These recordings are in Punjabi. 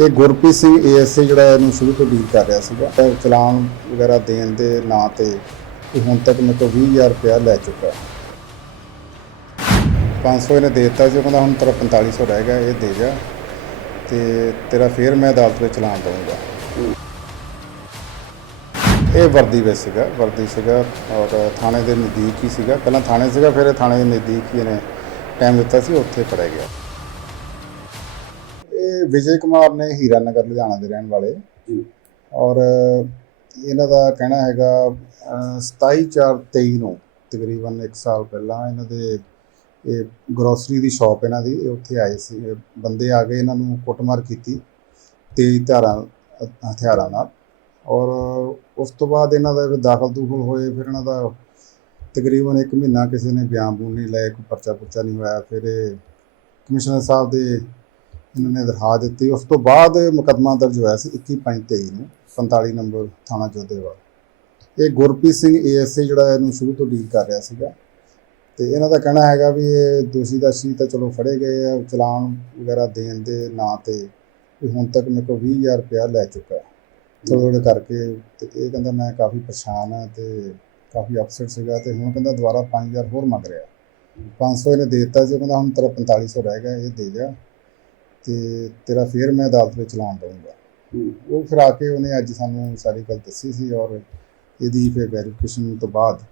ਇਹ ਗੁਰਪ੍ਰੀਤ ਸਿੰਘ ਏਐਸਏ ਜਿਹੜਾ ਇਹਨੂੰ ਸ਼ੁਰੂ ਤੋਂ ਡੀਲ ਕਰ ਰਿਹਾ ਸੀਗਾ, ਤੇ ਚਲਾਨ ਵਗੈਰਾ ਦੇਣ ਦੇ ਨਾਂ ਤੇ ਇਹ ਹੁਣ ਤੱਕ ਮੇਰੇ ਤੋਂ 20000 ਰੁਪਇਆ ਲੈ ਚੁੱਕਾ ਹੈ। 500 ਇਹਨੇ ਦੇ ਦਿੱਤਾ ਸੀ, ਉਹ ਕਹਿੰਦਾ ਹੁਣ ਤੇਰਾ 4500 ਰਹਿ ਗਿਆ, ਇਹ ਦੇ ਜਾ, ਤੇ ਤੇਰਾ ਫੇਰ ਮੈਂ ਅਦਾਲਤ ਵਿੱਚ ਚਲਾਨ ਦਊਂਗਾ। ਇਹ ਵਰਦੀ ਵਿੱਚ ਸੀਗਾ, ਵਰਦੀ ਸੀਗਾ ਔਰ ਥਾਣੇ ਦੇ ਨਜ਼ਦੀਕ ਹੀ ਸੀਗਾ। ਪਹਿਲਾਂ ਥਾਣੇ ਸੀਗਾ, ਫਿਰ ਇਹ ਥਾਣੇ ਦੇ ਨਜ਼ਦੀਕ ਹੀ ਇਹਨੇ ਟਾਈਮ ਦਿੱਤਾ ਸੀ, ਉੱਥੇ ਫੜਿਆ ਗਿਆ। ਵਿਜੇ ਕੁਮਾਰ ਨੇ ਹੀਰਾ ਨਗਰ ਲੁਧਿਆਣਾ ਦੇ ਰਹਿਣ ਵਾਲੇ। ਜੀ। ਔਰ ਇਹਨਾਂ ਦਾ ਕਹਿਣਾ ਹੈਗਾ 27/4/23 ਨੂੰ ਤਕਰੀਬਨ 1 ਸਾਲ ਪਹਿਲਾਂ ਇਹਨਾਂ ਦੇ ਇਹ ਗਰੋਸਰੀ ਦੀ ਸ਼ਾਪ ਇਹਨਾਂ ਦੀ ਇਹ ਉੱਥੇ ਆਏ ਸੀ। ਬੰਦੇ ਆ ਗਏ ਇਹਨਾਂ ਨੂੰ ਕੁੱਟਮਾਰ ਕੀਤੀ ਤੇਜ਼ ਧਾਰਾਂ ਹਥਿਆਰਾਂ ਨਾਲ। ਔਰ ਉਸ ਤੋਂ ਬਾਅਦ ਇਹਨਾਂ ਦਾ ਦਾਖਲ ਦੂਖਲ ਹੋਏ ਫਿਰ ਇਹਨਾਂ ਦਾ ਤਕਰੀਬਨ 1 ਮਹੀਨਾ ਕਿਸੇ ਨੇ ਬਿਆਨ ਬੂਨ ਨਹੀਂ ਲਏ ਕੋਈ ਪਰਚਾ ਪੁਰਚਾ ਨਹੀਂ ਹੋਇਆ। ਫਿਰ ਕਮਿਸ਼ਨਰ ਸਾਹਿਬ ਦੇ ਇਹਨਾਂ ਨੇ ਦਰਖਾਸਤ ਦਿੱਤੀ। ਉਸ ਤੋਂ ਬਾਅਦ ਮੁਕੱਦਮਾ ਦਰਜ ਹੋਇਆ ਸੀ 21/5/23 ਨੂੰ 45 ਨੰਬਰ ਥਾਣਾ ਜੋਧੇਵਾਲ। ਇਹ ਗੁਰਪ੍ਰੀਤ ਸਿੰਘ ਏਐਸਏ ਜਿਹੜਾ ਇਹਨੂੰ ਸ਼ੁਰੂ ਤੋਂ ਡੀਲ ਕਰ ਰਿਹਾ ਸੀਗਾ। ਤੇ ਇਹਨਾਂ ਦਾ ਕਹਿਣਾ ਹੈਗਾ ਵੀ ਇਹ ਦੋਸ਼ੀ ਦਾਸ਼ੀ ਤਾਂ ਚਲੋ ਫੜੇ ਗਏ ਆ, ਚਲਾਨ ਵਗੈਰਾ ਦੇਣ ਦੇ ਨਾਂ ਤੇ ਵੀ ਹੁਣ ਤੱਕ ਮੇਰੇ ਕੋਲ 20000 ਰੁਪਇਆ ਲੈ ਚੁੱਕਾ ਹੈ। ਥੋੜ੍ਹੇ ਕਰਕੇ ਤੇ ਇਹ ਕਹਿੰਦਾ ਮੈਂ ਕਾਫੀ ਪਰੇਸ਼ਾਨ ਆ ਤੇ ਕਾਫੀ ਅਪਸੈਟ ਸੀਗਾ ਤੇ ਹੁਣ ਕਹਿੰਦਾ ਦੁਬਾਰਾ 5000 ਹੋਰ ਮੰਗ ਰਿਹਾ। 500 ਇਹਨੇ ਦੇ ਦਿੱਤਾ ਸੀ, ਉਹ ਕਹਿੰਦਾ ਹੁਣ ਤੇਰਾ 4500 ਰਹਿ ਗਿਆ, ਇਹ ਦੇ ਜਾ। ਤੇ ਤੇਰਾ ਫੇਰ ਮੈਂ ਅਦਾਲਤ ਵਿੱਚ ਚਲਾਨ ਦਊਂਗਾ ਉਹ ਫਿਰ ਆ ਕੇ ਉਹਨੇ ਅੱਜ ਸਾਨੂੰ ਸਾਰੀ ਗੱਲ ਦੱਸੀ ਸੀ ਔਰ ਇਹਦੀ ਫਿਰ ਵੈਰੀਫਿਕੇਸ਼ਨ ਤੋਂ ਬਾਅਦ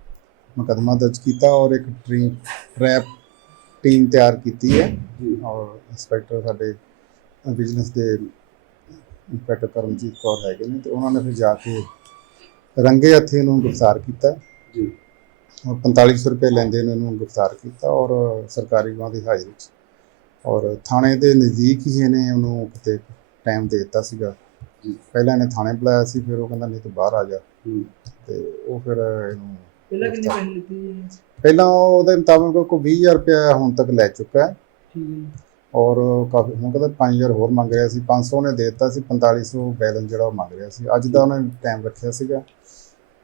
ਮੁਕੱਦਮਾ ਦਰਜ ਕੀਤਾ ਔਰ ਇੱਕ ਟ੍ਰੀ ਟ੍ਰੈਪ ਟੀਮ ਤਿਆਰ ਕੀਤੀ ਹੈ। ਔਰ ਇੰਸਪੈਕਟਰ ਸਾਡੇ ਵਿਜੀਲੈਂਸ ਦੇ ਇੰਸਪੈਕਟਰ ਕਰਮਜੀਤ ਕੌਰ ਹੈਗੇ ਨੇ ਤੇ ਉਹਨਾਂ ਨੇ ਫਿਰ ਜਾ ਕੇ ਰੰਗੇ ਹੱਥੀਂ ਨੂੰ ਗ੍ਰਿਫਤਾਰ ਕੀਤਾ ਜੀ। ਔਰ 4500 ਰੁਪਏ ਲੈਂਦੇ ਨੇ ਇਹਨੂੰ ਗ੍ਰਿਫਤਾਰ ਕੀਤਾ ਔਰ ਸਰਕਾਰੀ ਗਵਾਹ ਦੀ ਹਾਜ਼ਰੀ 'ਚ ਔਰ ਥਾਣੇ ਦੇ ਨਜ਼ਦੀਕ ਹੀ ਇਹਨੇ ਉਹਨੂੰ ਕਿਤੇ ਟਾਈਮ ਦੇ ਦਿੱਤਾ ਸੀਗਾ ਜੀ। ਪਹਿਲਾਂ ਇਹਨੇ ਥਾਣੇ ਬੁਲਾਇਆ ਸੀ ਫਿਰ ਉਹ ਕਹਿੰਦਾ ਨਹੀਂ ਤੂੰ ਬਾਹਰ ਆ ਜਾ। ਤੇ ਉਹ ਫਿਰ ਇਹਨੂੰ ਪਹਿਲਾਂ ਕਿੰਨੇ ਪੈਸੇ ਲਿੱਤੇ ਜੀ ਇਹਨੇ? ਪਹਿਲਾਂ ਉਹਦੇ ਮੁਤਾਬਕ ਕੋਈ 20000 ਰੁਪਇਆ ਹੁਣ ਤੱਕ ਲੈ ਚੁੱਕਾ ਹੈ। ਔਰ ਕਾਫੀ ਹੁਣ ਕਹਿੰਦਾ 5000 ਹੋਰ ਮੰਗ ਰਿਹਾ ਸੀ 500 ਨੇ ਦੇ ਦਿੱਤਾ ਸੀ 4500 ਬੈਲੈਂਸ ਜਿਹੜਾ ਉਹ ਮੰਗ ਰਿਹਾ ਸੀ ਅੱਜ ਦਾ ਉਹਨੇ ਟਾਈਮ ਰੱਖਿਆ ਸੀਗਾ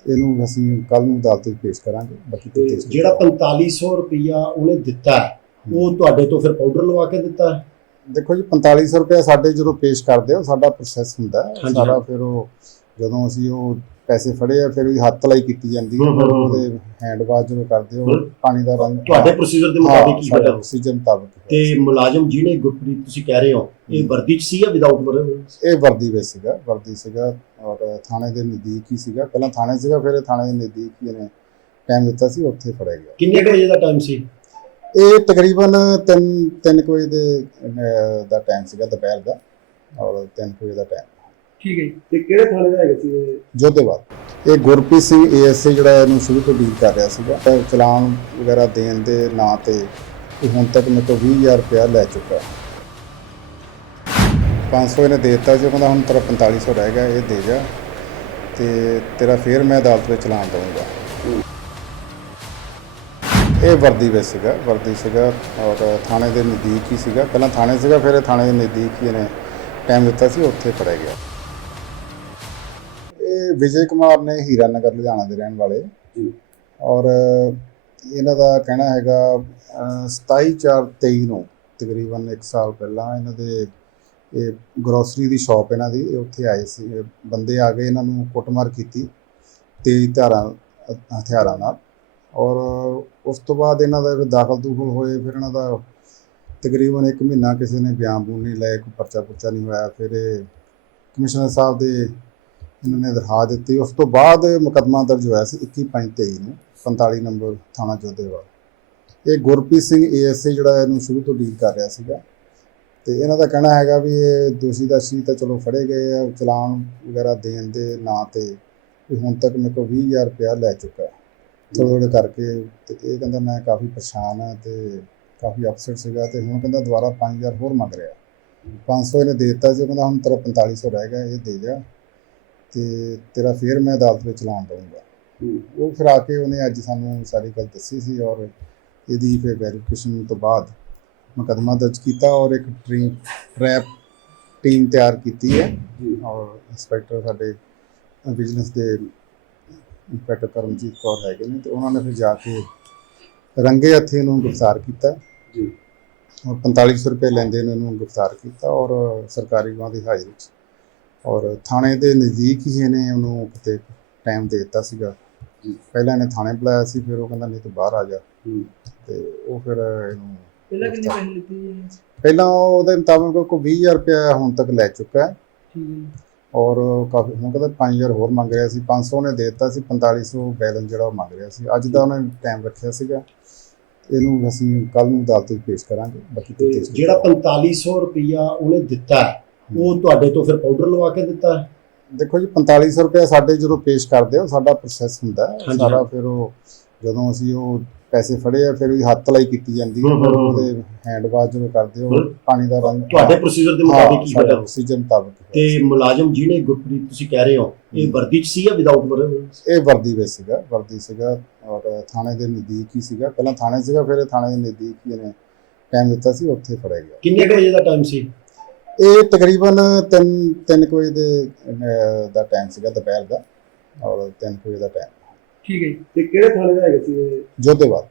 ਇਹਨੂੰ ਅਸੀਂ ਕੱਲ ਨੂੰ ਅਦਾਲਤ ਵਿੱਚ ਪੇਸ਼ ਕਰਾਂਗੇ ਬਾਕੀ ਜਿਹੜਾ 4500 ਰੁਪਈਆ ਉਹਨੇ ਦਿੱਤਾ ਹੈ, ਉਹ ਤੁਹਾਡੇ ਤੋਂ ਫਿਰ ਪਾਊਡਰ ਲਵਾ ਕੇ ਦਿੱਤਾ? ਦੇਖੋ ਜੀ 4500 ਰੁਪਏ ਸਾਡੇ ਜਦੋਂ ਪੇਸ਼ ਕਰਦੇ ਹੋ ਸਾਡਾ ਪ੍ਰੋਸੈਸ ਹੁੰਦਾ ਹੈ ਹਾਂਜੀ, ਸਾਰਾ। ਫਿਰ ਉਹ ਜਦੋਂ ਅਸੀਂ ਉਹ ਪੈਸੇ ਫੜੇ ਆ ਫਿਰ ਵੀ ਹੱਥ ਲਾਈ ਕੀਤੀ ਜਾਂਦੀ ਹੈ ਹੂੰ, ਫਿਰ ਹੂੰ, ਹੂੰ। ਉਹਦੇ ਹੈਂਡ ਵਾਸ਼ ਜਦੋਂ ਕਰਦੇ ਹੋ ਹੂੰ। ਪਾਣੀ ਦਾ ਰੰਗ ਤੁਹਾਡੇ ਪ੍ਰੋਸੀਜਰ ਦੇ ਮੁਤਾਬਿਕ ਹੀ ਬੇਟਾ procedure ਮੁਤਾਬਕ ਤੇ ਮੁਲਾਜ਼ਮ ਜਿਹਨੇ ਗੁਰਪ੍ਰੀਤ ਤੁਸੀਂ ਕਹਿ ਰਹੇ ਹੋ ਇਹ ਹੂੰ। ਵਰਦੀ ਚ ਸੀ ਜਾਂ ਵਿਦਆਊਟ ਵਰਦੀ ਇਹ ਵਰਦੀ ਵਿੱਚ ਸੀਗਾ ਵਰਦੀ ਸੀਗਾ ਔਰ ਥਾਣੇ ਦੇ ਨਜ਼ਦੀਕ ਹੀ ਸੀਗਾ ਪਹਿਲਾਂ ਥਾਣੇ ਸੀਗਾ ਫਿਰ ਇਹ ਥਾਣੇ ਦੇ ਨਜ਼ਦੀਕ ਹੀ ਇਹਨੇ ਟਾਈਮ ਦਿੱਤਾ ਸੀ ਉੱਥੇ ਫੜਿਆ ਗਿਆ ਕਿੰਨੇ ਕੁ ਵਜੇ ਦਾ ਟਾਈਮ ਸੀ ਇਹ ਤਕਰੀਬਨ 3 3 ਵਜੇ ਦੇ ਅਹ, ਦਾ ਟਾਈਮ ਸੀਗਾ ਦੁਪਹਿਰ ਦਾ ਔਰ 3 ਵਜੇ ਦਾ ਟਾਈਮ ਠੀਕ ਹੈ ਜੀ। ਤੇ ਕਿਹੜੇ ਥਾਣੇ ਦਾ ਹੈਗਾ ਸੀ ਇਹ? ਜੋਧੇਵਾਲ। ਇਹ ਗੁਰਪ੍ਰੀਤ ਸਿੰਘ ਏਐਸਏ ਜਿਹੜਾ ਇਹਨੂੰ ਸ਼ੁਰੂ ਤੋਂ ਡੀਲ ਕਰ ਰਿਹਾ ਸੀਗਾ। ਤੇ ਚਲਾਨ ਵਗੈਰਾ ਦੇਣ ਦੇ ਨਾਂ ਤੇ ਇਹ ਹੁਣ ਤੱਕ ਮੇਰੇ ਤੋਂ 20000 ਰੁਪਇਆ ਲੈ ਚੁੱਕਾ। ਹੈ 500 ਇਹਨੇ ਦੇ ਦਿੱਤਾ ਸੀ ਉਹ ਕਹਿੰਦਾ ਹੁਣ ਤੇਰਾ 4500 ਰਹਿ ਗਿਆ ਇਹ ਦੇ ਜਾ ਤੇ ਤੇਰਾ ਫੇਰ ਮੈਂ ਅਦਾਲਤ ਵਿੱਚ ਚਲਾਨ ਦਊਂਗਾ। ਇਹ ਵਰਦੀ ਵਿੱਚ ਸੀਗਾ ਵਰਦੀ ਸੀਗਾ ਔਰ ਥਾਣੇ ਦੇ ਨਜ਼ਦੀਕ ਹੀ ਸੀਗਾ। ਪਹਿਲਾਂ ਥਾਣੇ ਸੀਗਾ ਫਿਰ ਇਹ ਥਾਣੇ ਦੇ ਨਜ਼ਦੀਕ ਹੀ ਇਹਨੇ ਟਾਈਮ ਦਿੱਤਾ ਸੀ ਉੱਥੇ ਫੜਿਆ ਗਿਆ। ਇਹ ਵਿਜੇ ਕੁਮਾਰ ਨੇ ਹੀਰਾ ਨਗਰ ਲੁਧਿਆਣਾ ਦੇ ਰਹਿਣ ਵਾਲੇ। ਜੀ। ਔਰ ਇਹਨਾਂ ਦਾ ਕਹਿਣਾ ਹੈਗਾ 27/4/23 ਨੂੰ ਤਕਰੀਬਨ 1 ਸਾਲ ਪਹਿਲਾਂ ਇਹਨਾਂ ਦੇ ਇਹ ਗਰੋਸਰੀ ਦੀ ਸ਼ਾਪ ਇਹਨਾਂ ਦੀ ਇਹ ਉੱਥੇ ਆਏ ਸੀ। ਬੰਦੇ ਆ ਗਏ ਇਹਨਾਂ ਨੂੰ ਕੁੱਟਮਾਰ ਕੀਤੀ ਤੇਜ਼ ਧਾਰਾਂ ਹਥਿਆਰਾਂ ਨਾਲ। ਔਰ ਉਸ ਤੋਂ ਬਾਅਦ ਇਹਨਾਂ ਦਾ ਫਿਰ ਦਾਖਲ ਦੂਖਲ ਹੋਏ, ਫਿਰ ਇਹਨਾਂ ਦਾ ਤਕਰੀਬਨ 1 ਮਹੀਨਾ ਕਿਸੇ ਨੇ ਬਿਆਨ ਬੂਨ ਨਹੀਂ ਲਏ, ਕੋਈ ਪਰਚਾ ਪੁਰਚਾ ਨਹੀਂ ਹੋਇਆ, ਫਿਰ ਇਹ ਕਮਿਸ਼ਨਰ ਸਾਹਿਬ ਦੇ ਇਹਨਾਂ ਨੇ ਦਰਖਾਸਤ ਦਿੱਤੀ। ਉਸ ਤੋਂ ਬਾਅਦ ਮੁਕੱਦਮਾ ਦਰਜ ਹੋਇਆ ਸੀ 21/5/23 ਨੂੰ 45 ਨੰਬਰ ਥਾਣਾ ਜੋਧੇਵਾਲ। ਇਹ ਗੁਰਪ੍ਰੀਤ ਸਿੰਘ ਏਐਸਏ ਜਿਹੜਾ ਇਹਨੂੰ ਸ਼ੁਰੂ ਤੋਂ ਡੀਲ ਕਰ ਰਿਹਾ ਸੀਗਾ। ਤੇ ਇਹਨਾਂ ਦਾ ਕਹਿਣਾ ਹੈਗਾ ਵੀ ਇਹ ਦੋਸ਼ੀ ਦਾਸ਼ੀ ਤਾਂ ਚਲੋ ਫੜੇ ਗਏ ਆ, ਚਲਾਨ ਵਗੈਰਾ ਦੇਣ ਦੇ ਨਾਂ ਤੇ ਵੀ ਹੁਣ ਤੱਕ ਮੇਰੇ ਕੋਲ 20000 ਰੁਪਇਆ ਲੈ ਚੁੱਕਾ ਹੈ। ਥੋੜ੍ਹੇ ਕਰਕੇ ਤੇ ਇਹ ਕਹਿੰਦਾ ਮੈਂ ਕਾਫੀ ਪਰੇਸ਼ਾਨ ਆ ਤੇ ਕਾਫੀ ਅਪਸੈਟ ਸੀਗਾ ਤੇ ਹੁਣ ਕਹਿੰਦਾ ਦੁਬਾਰਾ 5000 ਹੋਰ ਮੰਗ ਰਿਹਾ। 500 ਇਹਨੇ ਦੇ ਦਿੱਤਾ ਸੀ ਕਹਿੰਦਾ ਹੁਣ ਤੇਰਾ 4500 ਰਹਿ ਗਿਆ ਇਹ ਦੇ ਜਾ ਤੇ ਤੇਰਾ ਫੇਰ ਮੈਂ ਅਦਾਲਤ ਵਿੱਚ ਚਲਾਨ ਦਊਂਗਾ। ਉਹ ਫਿਰ ਆ ਕੇ ਉਹਨੇ ਅੱਜ ਸਾਨੂੰ ਸਾਰੀ ਗੱਲ ਦੱਸੀ ਸੀ ਔਰ ਇਹਦੀ ਫਿਰ ਵੈਰੀਫਿਕੇਸ਼ਨ ਤੋਂ ਬਾਅਦ ਮੁਕੱਦਮਾ ਦਰਜ ਕੀਤਾ ਔਰ ਇੱਕ ਟ੍ਰੀ ਟ੍ਰੈਪ ਟੀਮ ਤਿਆਰ ਕੀਤੀ ਹੈ। ਔਰ ਇੰਸਪੈਕਟਰ ਸਾਡੇ ਵਿਜੀਲੈਂਸ ਦੇ ਇੰਸਪੈਕਟਰ ਕਰਮਜੀਤ ਕੌਰ ਹੈਗੇ ਨੇ ਤੇ ਉਹਨਾਂ ਨੇ ਫਿਰ ਜਾ ਕੇ ਰੰਗੇ ਹੱਥੀਂ ਨੂੰ ਗ੍ਰਿਫਤਾਰ ਕੀਤਾ ਜੀ। ਔਰ 4500 ਰੁਪਏ ਲੈਂਦੇ ਨੇ ਇਹਨੂੰ ਗ੍ਰਿਫਤਾਰ ਕੀਤਾ ਔਰ ਸਰਕਾਰੀ ਗਵਾਹ ਦੀ ਹਾਜ਼ਰੀ 'ਚ ਔਰ ਥਾਣੇ ਦੇ ਨਜ਼ਦੀਕ ਹੀ ਇਹਨੇ ਉਹਨੂੰ ਕਿਤੇ ਟਾਈਮ ਦੇ ਦਿੱਤਾ ਸੀਗਾ ਜੀ। ਪਹਿਲਾਂ ਇਹਨੇ ਥਾਣੇ ਬੁਲਾਇਆ ਸੀ ਫਿਰ ਉਹ ਕਹਿੰਦਾ ਨਹੀਂ ਤੂੰ ਬਾਹਰ ਆ ਜਾ ਹੂੰ। ਤੇ ਉਹ ਫਿਰ ਇਹਨੂੰ ਪਹਿਲਾਂ ਕਿੰਨੇ ਪੈਸੇ ਲਿੱਤੇ ਇਹਨੇ? ਪਹਿਲਾਂ ਉਹਦੇ ਮੁਤਾਬਕ ਕੋਈ 20000 ਰੁਪਏ ਹੁਣ ਤੱਕ ਲੈ ਚੁੱਕਾ ਹੈ ਠੀਕ ਹੈ ਜੀ। ਔਰ ਕਾਫੀ ਹੁਣ ਕਹਿੰਦਾ 5000 ਹੋਰ ਮੰਗ ਰਿਹਾ ਸੀ 500 ਨੇ ਦੇ ਦਿੱਤਾ ਸੀ 4500 ਬੈਲੈਂਸ ਜਿਹੜਾ ਉਹ ਮੰਗ ਰਿਹਾ ਸੀ। ਅੱਜ ਦਾ ਉਹਨੇ ਟਾਈਮ ਰੱਖਿਆ ਸੀਗਾ। ਇਹਨੂੰ ਅਸੀਂ ਕੱਲ ਨੂੰ ਅਦਾਲਤ ਵਿੱਚ ਪੇਸ਼ ਕਰਾਂਗੇ ਬਾਕੀ ਤੇ ਜਿਹੜਾ 4500 ਰੁਪਈਆ ਉਹਨੇ ਦਿੱਤਾ ਉਹ ਤੁਹਾਡੇ ਤੋਂ ਫਿਰ ਪਾਊਡਰ ਲਵਾ ਕੇ ਦਿੱਤਾ? ਦੇਖੋ ਜੀ 4500 ਰੁਪਏ ਸਾਡੇ ਜਦੋਂ ਪੇਸ਼ ਕਰਦੇ ਹੋ ਸਾਡਾ ਪ੍ਰੋਸੈਸ ਹੁੰਦਾ ਸਾਰਾ। ਫਿਰ ਉਹ ਜਦੋਂ ਅਸੀਂ ਉਹ ਪੈਸੇ ਫੜੇ ਆ ਫਿਰ ਉਹਦੀ ਹੱਥ ਲਾਈ ਕੀਤੀ ਜਾਂਦੀ ਹੈ ਫਿਰ। ਉਹਦੇ ਹੈਂਡ ਵਾਸ਼ ਜਦੋਂ ਕਰਦੇ ਹੋ। ਪਾਣੀ ਦਾ ਰੰਗ ਤੁਹਾਡੇ ਪ੍ਰੋਸੀਜਰ ਦੇ ਮੁਤਾਬਿਕ ਹੀ ਹੋਇਆ ਪ੍ਰੋਸੀਜਰ ਮੁਤਾਬਕ। ਤੇ ਮੁਲਾਜ਼ਮ ਜਿਹਨੇ ਗੁਰਪ੍ਰੀਤ ਤੁਸੀਂ ਕਹਿ ਰਹੇ ਹੋ ਇਹ। ਵਰਦੀ 'ਚ ਸੀ ਜਾਂ ਵਿਦਆਊਟ ਵਰਦੀ ਇਹ ਵਰਦੀ ਵਿੱਚ ਸੀਗਾ ਵਰਦੀ ਸੀਗਾ ਔਰ ਥਾਣੇ ਦੇ ਨਜ਼ਦੀਕ ਹੀ ਸੀਗਾ। ਪਹਿਲਾਂ ਥਾਣੇ ਸੀਗਾ ਫਿਰ ਥਾਣੇ ਦੇ ਨਜ਼ਦੀਕ ਹੀ ਇਹਨੇ ਟਾਈਮ ਦਿੱਤਾ ਸੀ ਉੱਥੇ ਫੜਿਆ ਗਿਆ। ਕਿੰਨੇ ਕੁ ਵਜੇ ਦਾ ਟਾਈਮ ਸੀ? ਇਹ ਤਕਰੀਬਨ 3 3 ਵਜੇ ਦੇ ਦਾ ਟਾਈਮ ਸੀਗਾ ਦੁਪਹਿਰ ਦਾ ਔਰ 3 ਵਜੇ ਦਾ ਟਾਈਮ ਠੀਕ ਹੈ ਜੀ। ਤੇ ਕਿਹੜੇ ਥਾਣੇ ਦਾ ਹੈਗਾ ਸੀ ਜੋਧੇਵਾਲ